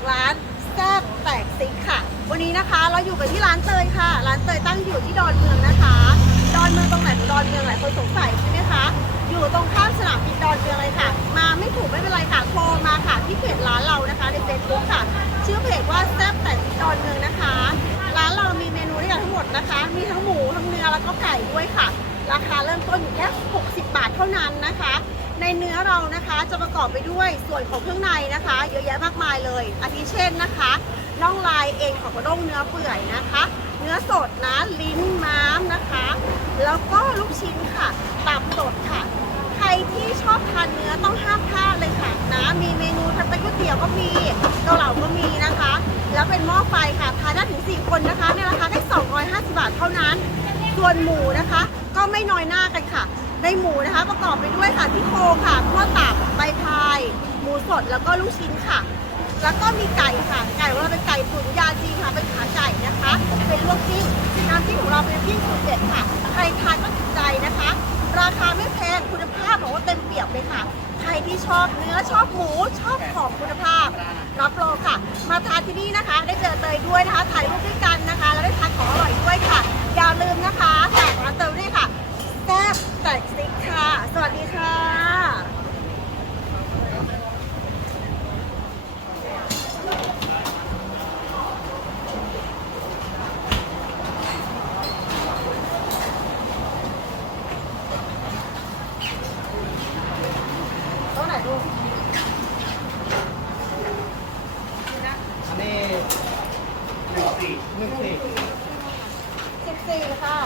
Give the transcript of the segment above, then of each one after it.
ของร้านแซ่บแตกซิกค่ะวันนี้นะคะเราอยู่กันที่ร้านเตยค่ะร้านเตยตั้งอยู่ที่ดอนเมืองนะคะดอนเมืองตรงไหนของดอนเมืองหลายคนสงสัยใช่ไหมคะอยู่ตรงข้ามสนามบินดอนเมืองเลยค่ะมาไม่ถูกไม่เป็นไรค่ะโทรมาค่ะที่เพจร้านเรานะคะในเฟซบุ๊กค่ะชื่อเพจว่าแซ่บแตกซิกดอนเมืองนะคะร้านเรามีเมนูด้วยกันทั้งหมดนะคะมีทั้งหมูทั้งเนื้อแล้วก็ไก่ด้วยค่ะราคาเริ่มต้นอยู่แค่60 บาทเท่านั้นนะคะในเนื้อเรานะคะจะประกอบไปด้วยส่วนของเครื่องในนะคะเยอะแยะมากมายเลยอาทิเช่นนะคะน่องลายเองของกระด้งเนื้อเปื่อยนะคะเนื้อสดนะลิ้นม้ามนะคะแล้วก็ลูกชิ้นค่ะตับสดค่ะใครที่ชอบทานเนื้อต้องห้ามพลาดเลยค่ะนะมีเมนูทำเป็นก๋วยเตี๋ยวก็มีเกาเหลาก็มีนะคะแล้วเป็นหม้อไฟค่ะทานได้ถึง4คนนะคะในราคาแค่250 บาทเท่านั้นส่วนหมูนะคะก็ไม่น้อยหน้ากันค่ะในหมูนะคะประกอบไปด้วยค่ะที่โครงค่ะข้อตับใบพายหมูสดแล้วก็ลูกชิ้นค่ะแล้วก็มีไก่ค่ะไก่ของเราเป็นไก่ตุ๋นยาจีนค่ะเป็นขาไก่นะคะเป็นลวกจิ้มน้ำจิ้มของเราเป็นน้ำจิ้มสูตรเด็ดค่ะใครทานก็ติดใจนะคะราคาไม่แพงคุณภาพบอกว่าเต็มเปี่ยมเลยค่ะใครที่ชอบเนื้อชอบหมูชอบของคุณภาพรับรองค่ะมาทานที่นี่นะคะได้เจอเตยด้วยนะคะถ่ายรูปด้วยกันนะคะแล้วได้ทานของอร่อยด้วยค่ะอย่าลืมนะคะฝากร้านเตยด้วยค่ะแซ่บแตกซิกค่ะสวัสดีค่ะตัวไหนลูกอันนี้14ค่ะ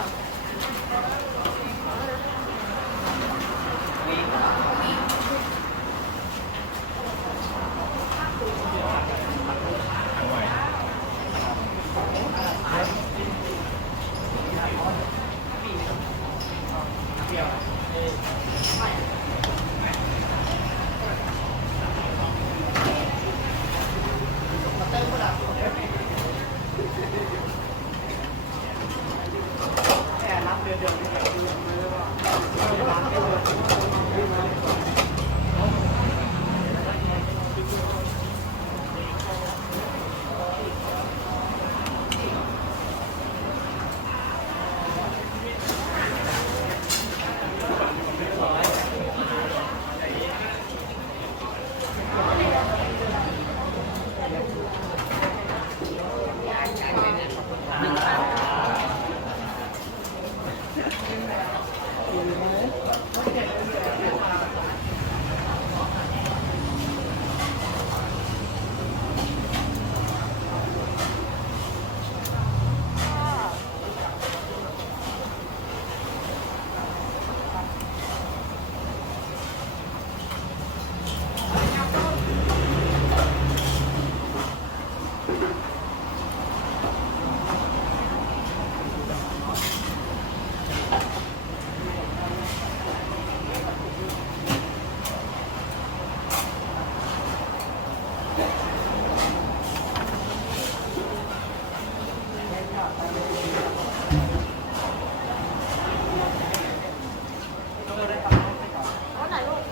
ตัวไหนลูก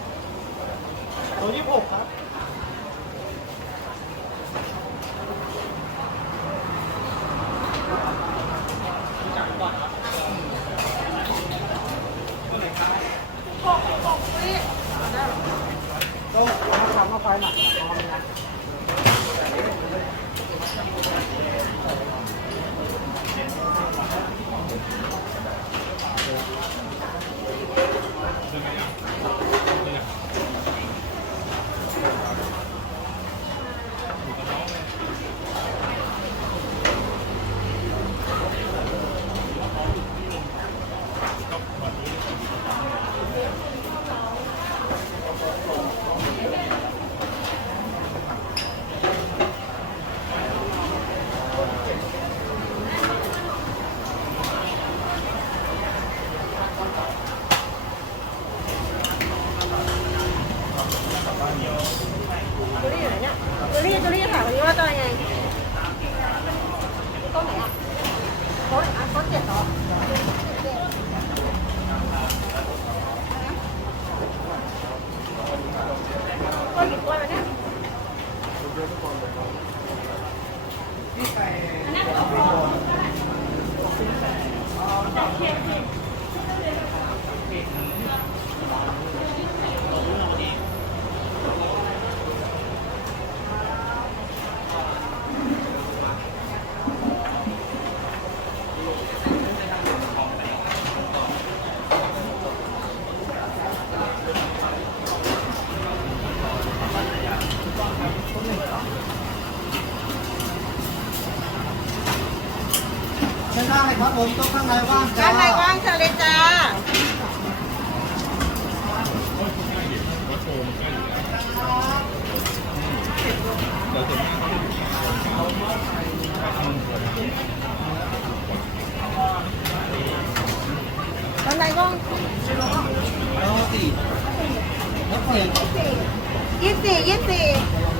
ตัว26ครับ6วิ ต้องทำมาไฟหนักพอไหมนะจูรี่อยู่ไหนเนี่ยจูรี่ถามวันนี้ว่าจะยังไงโต๊ะไหนอ่ะโต๊ะไหนอ่ะโต๊ะ7เหรอก็หยิบกล้วยมาเนี่ย ผมต้องข้างในว่างจ้า ด้านในว่างเชิญเลยจ้าด้านในว่าง แล้วสี่แล้วเปลี่ยน 24